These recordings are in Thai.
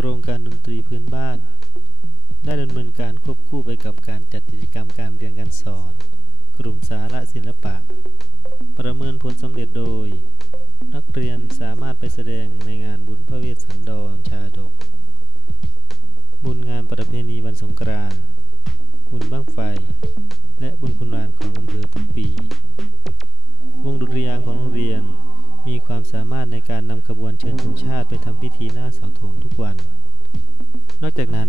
ครงการดนตรีพื้นบ้าน ได้ดำเนินการควบคู่ไปกับการจัดกิจกรรมการเรียนการสอน กลุ่มสาระศิลปะ ประเมินผลสำเร็จโดย นักเรียนสามารถไปแสดงในงานบุญพระเวสสันดรชาดก บุญงานประเพณีวันสงกรานต์บุญบ้างไฟ และบุญคุณลานของอำเภอทุกปี วงดุริยางของโรงเรียน มีความสามารถในการนำขบวนเชิญธงชาติไปทำพิธีหน้าเสาธงทุกวัน นอกจากนั้น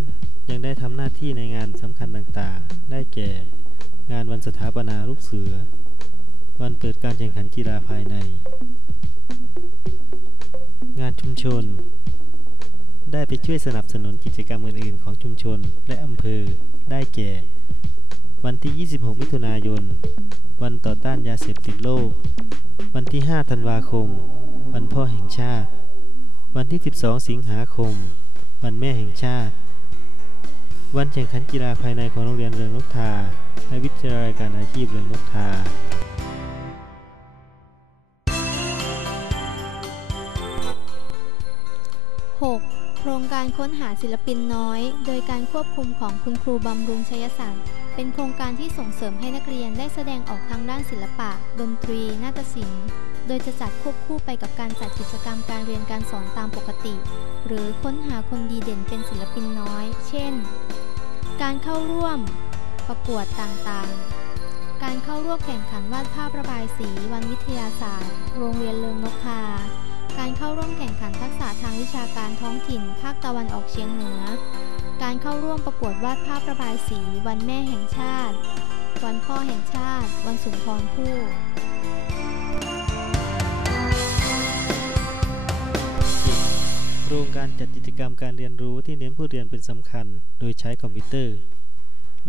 ยังได้ทำหน้าที่ในงานสำคัญต่างๆ ได้แก่ งานวันสถาปนาลูกเสือ วันเปิดการแข่งขันกีฬาภายใน งานชุมชน ได้ไปช่วยสนับสนุนกิจกรรมอื่นๆ ของชุมชนและอำเภอ ได้แก่ วันที่ 26 มิถุนายน วันต่อต้านยาเสพติดโลก วันที่ 5 ธันวาคม วันพ่อแห่งชาติ วันที่ 12 สิงหาคม วันแม่แห่งชาติ วันแข่งขันกีฬาภายในของโรงเรียนเรืองนกทาและวิทยาลัยการอาชีพเรืองนกทา การค้นหาศิลปินน้อย โดยการควบคุมของคุณครูบำรุงชัยศักดิ์เป็นโครงการที่ส่งเสริมให้นักเรียนได้แสดงออกทางด้านศิลปะ ดนตรี นาฏศิลป์ โดยจะจัดควบคู่ไปกับการจัดกิจกรรมการเรียนการสอนตามปกติ หรือค้นหาคนดีเด่นเป็นศิลปินน้อย เช่น การเข้าร่วม ประกวดต่างๆ การเข้าร่วมแข่งขันวาดภาพระบายสี วันวิทยาศาสตร์ โรงเรียนเลิงนกทา การเข้าร่วมแข่งขันทักษะทางวิชาการท้องถิ่น ภาคตะวันออกเฉียงเหนือ การเข้าร่วมประกวดวาดภาพระบายสี วันแม่แห่งชาติ วันพ่อแห่งชาติ วันสุนทรภู่โครงการจัดกิจกรรมการเรียนรู้ที่เน้นผู้เรียนเป็นสำคัญ โดยใช้คอมพิวเตอร์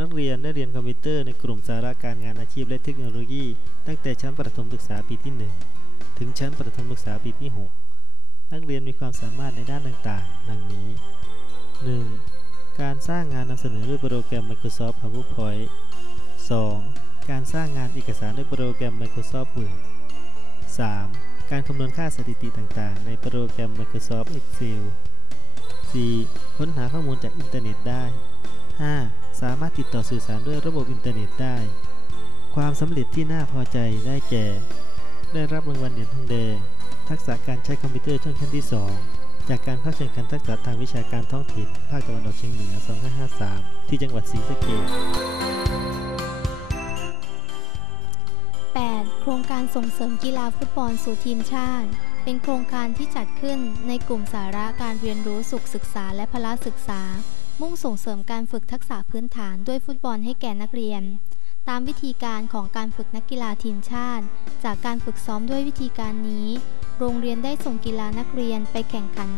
นักเรียนได้เรียนคอมพิวเตอร์ในกลุ่มสาระการงานอาชีพและเทคโนโลยี ตั้งแต่ชั้นประถมศึกษาปีที่ 1 ถึงชั้นประถมศึกษาปีที่ 6 นักเรียนมีความสามารถในด้านต่างๆ ดังนี้ 1. การสร้างงานนำเสนอด้วยโปรแกรม Microsoft PowerPoint 2. การสร้างงานเอกสารด้วยโปรแกรม Microsoft Word 3. การคำนวณค่าสถิติต่างๆ ในโปรแกรม Microsoft Excel 4. ค้นหาข้อมูลจากอินเทอร์เน็ตได้ 5. สามารถติดต่อสื่อสารด้วยระบบอินเทอร์เน็ตได้ ความสำเร็จที่น่าพอใจได้แก่ ได้รับรางวัลเหรียญทองแดง ทักษะการใช้คอมพิวเตอร์ช่วงชั้นที่ 2 จากการเข้าแข่งขันทักษะทางวิชาการท้องถิ่น ภาคตะวันออกเฉียงเหนือ 2553 ที่จังหวัดศรีสะเกษ 8. โครงการส่งเสริมกีฬาฟุตบอลสู่ทีมชาติ เป็นโครงการที่จัดขึ้นในกลุ่มสาระการเรียนรู้สุขศึกษาและพละศึกษา มุ่งส่งเสริมการฝึกทักษะพื้นฐานด้วยฟุตบอลให้แก่นักเรียนตามวิธีการของการฝึกนักกีฬาทีมชาติ จากการฝึกซ้อมด้วยวิธีการนี้ โรงเรียนได้ส่งกีฬานักเรียนไปแข่งขัน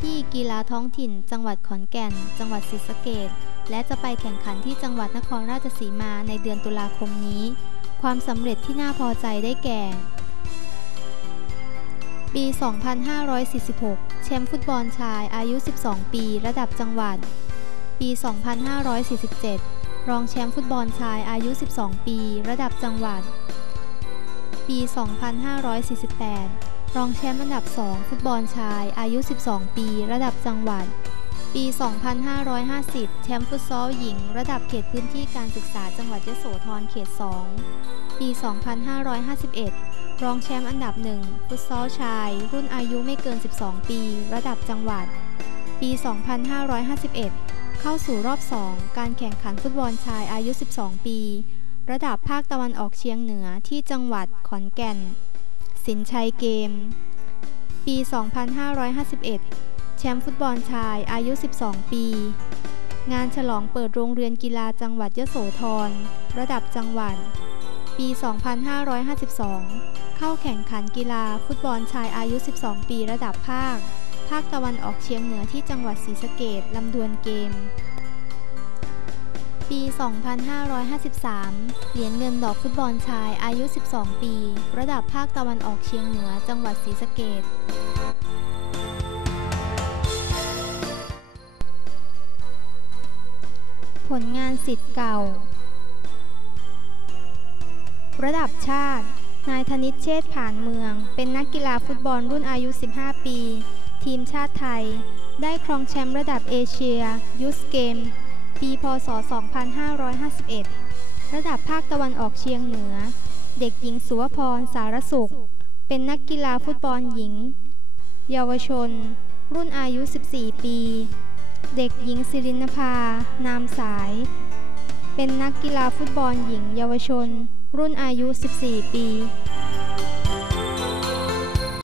ที่กีฬาท้องถิ่น จังหวัดขอนแก่น จังหวัดศรีสะเกษและจะไปแข่งขันที่จังหวัดนครราชสีมาในเดือนตุลาคมนี้ ความสำเร็จที่น่าพอใจได้แก่ ปี 2546 แชมป์ฟุตบอลชายอายุ 12 ปีระดับจังหวัด ปี 2547 รองแชมป์ฟุตบอลชายอายุ 12 ปี ระดับจังหวัด ปี 2548 รองแชมป์อันดับ 2 ฟุตบอลชาย อายุ 12 ปี ระดับจังหวัด ปี 2550 แชมป์ฟุตซอลหญิง ระดับเขตพื้นที่การศึกษาจังหวัดยโสธรเขต 2 ปี 2551 รองแชมป์อันดับ 1 ฟุตซอลชาย รุ่นอายุไม่เกิน 12 ปี ระดับจังหวัด ปี 2551 เข้าสู่รอบ 2 การแข่งขันฟุตบอลชายอายุ 12 ปี ระดับภาคตะวันออกเฉียงเหนือที่จังหวัดขอนแก่น สินชัยเกม ปี 2551 แชมป์ฟุตบอลชายอายุ 12 ปี งานฉลองเปิดโรงเรียนกีฬาจังหวัดยโสธร ระดับจังหวัด ปี 2552 เข้าแข่งขันกีฬาฟุตบอลชายอายุ 12 ปี ระดับภาค ภาคตะวันออกเฉียงเหนือที่จังหวัดศรีสะเกษลำดวนเกม ปี 2553 เหรียญเงินดอกฟุตบอลชายอายุ 12 ปี ระดับภาคตะวันออกเฉียงเหนือจังหวัดศรีสะเกษผลงานสิทธิ์เก่า ระดับชาติ นายธนิตเชษผ่านเมือง เป็นนักกีฬาฟุตบอลรุ่นอายุ 15 ปี ทีมชาติไทย ได้ครองแชมป์ระดับเอเชียยูสเกม ปีพศ 2551 ระดับภาคตะวันออกเฉียงเหนือ เด็กหญิงสุวพร สารสุข เป็นนักกีฬาฟุตบอลหญิง เยาวชน รุ่นอายุ 14 ปี เด็กหญิงศิรินภา นามสาย เป็นนักกีฬาฟุตบอลหญิง เยาวชน รุ่นอายุ 14 ปี